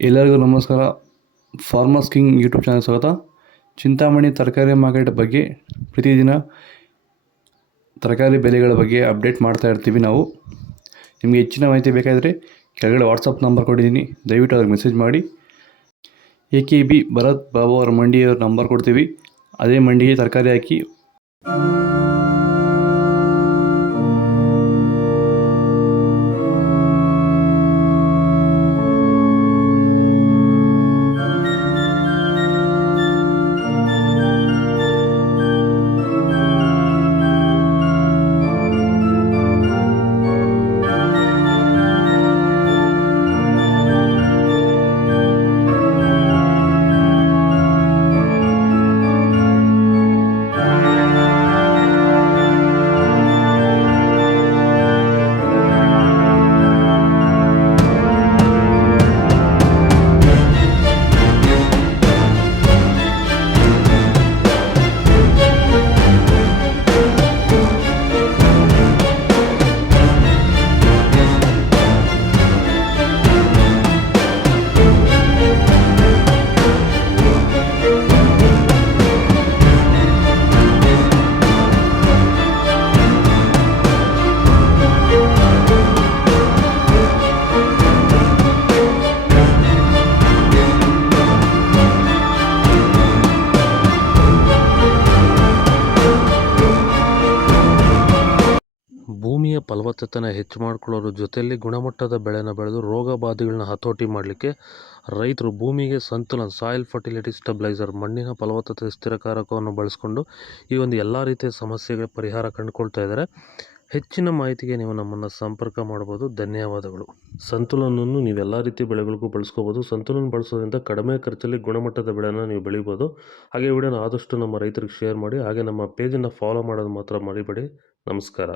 ಎಲ್ಲರಿಗೂ ನಮಸ್ಕಾರ. Farmers king YouTube channel ಸ್ವಾಗತ. ಚಿಂತಾಮಣಿ ತರಕಾರಿ ಮಾರ್ಕೆಟ್ ಬಗ್ಗೆ ಪ್ರತಿದಿನ ತರಕಾರಿ ಬೆಲೆಗಳ ಬಗ್ಗೆ ಅಪ್ಡೇಟ್ ಮಾಡ್ತಾ ಇರ್ತೀವಿ ನಾವು. ನಿಮಗೆ ಹೆಚ್ಚಿನ ಮಾಹಿತಿ ಬೇಕಾದರೆ ಕೆಳಗಡೆ ವಾಟ್ಸಪ್ ನಂಬರ್ ಕೊಟ್ಟಿದ್ದೀನಿ, ದಯವಿಟ್ಟು ಅವ್ರಿಗೆ ಮೆಸೇಜ್ ಮಾಡಿ. AKB ಭರತ್ ಬಾಬು ಅವರ ಮಂಡಿಯವ್ರ ನಂಬರ್ ಕೊಡ್ತೀವಿ, ಅದೇ ಮಂಡಿಗೆ ತರಕಾರಿ ಹಾಕಿ ಭೂಮಿಯ ಫಲವತ್ತತೆನ ಹೆಚ್ಚು ಮಾಡ್ಕೊಳ್ಳೋದ್ರ ಜೊತೆಯಲ್ಲಿ ಗುಣಮಟ್ಟದ ಬೆಳೆನ ಬೆಳೆದು ರೋಗ ಬಾಧೆಗಳನ್ನ ಹತೋಟಿ ಮಾಡಲಿಕ್ಕೆ ರೈತರು ಭೂಮಿಗೆ ಸಂತುಲನ ಸಾಯಿಲ್ ಫರ್ಟಿಲಿಟಿ ಸ್ಟೆಬಿಲೈಸರ್ ಮಣ್ಣಿನ ಫಲವತ್ತತೆ ಸ್ಥಿರಕಾರಕವನ್ನು ಬಳಸ್ಕೊಂಡು ಈ ಒಂದು ಎಲ್ಲ ರೀತಿಯ ಸಮಸ್ಯೆಗಳ ಪರಿಹಾರ ಕಂಡುಕೊಳ್ತಾ ಇದ್ದಾರೆ. ಹೆಚ್ಚಿನ ಮಾಹಿತಿಗೆ ನೀವು ನಮ್ಮನ್ನು ಸಂಪರ್ಕ ಮಾಡ್ಬೋದು. ಧನ್ಯವಾದಗಳು. ಸಂತುಲನವನ್ನು ನೀವೆಲ್ಲ ರೀತಿಯ ಬೆಳೆಗಳಿಗೂ ಬಳಸ್ಕೋಬೋದು. ಸಂತುಲನ ಬಳಸೋದ್ರಿಂದ ಕಡಿಮೆ ಖರ್ಚಲ್ಲಿ ಗುಣಮಟ್ಟದ ಬೆಳೆನ ನೀವು ಬೆಳಿಬೋದು. ಹಾಗೆ ವಿಡಿಯೋನ ಆದಷ್ಟು ನಮ್ಮ ರೈತರಿಗೆ ಶೇರ್ ಮಾಡಿ. ಹಾಗೆ ನಮ್ಮ ಪೇಜನ್ನು ಫಾಲೋ ಮಾಡೋದು ಮಾತ್ರ ಮರಿಬೇಡಿ. ನಮಸ್ಕಾರ.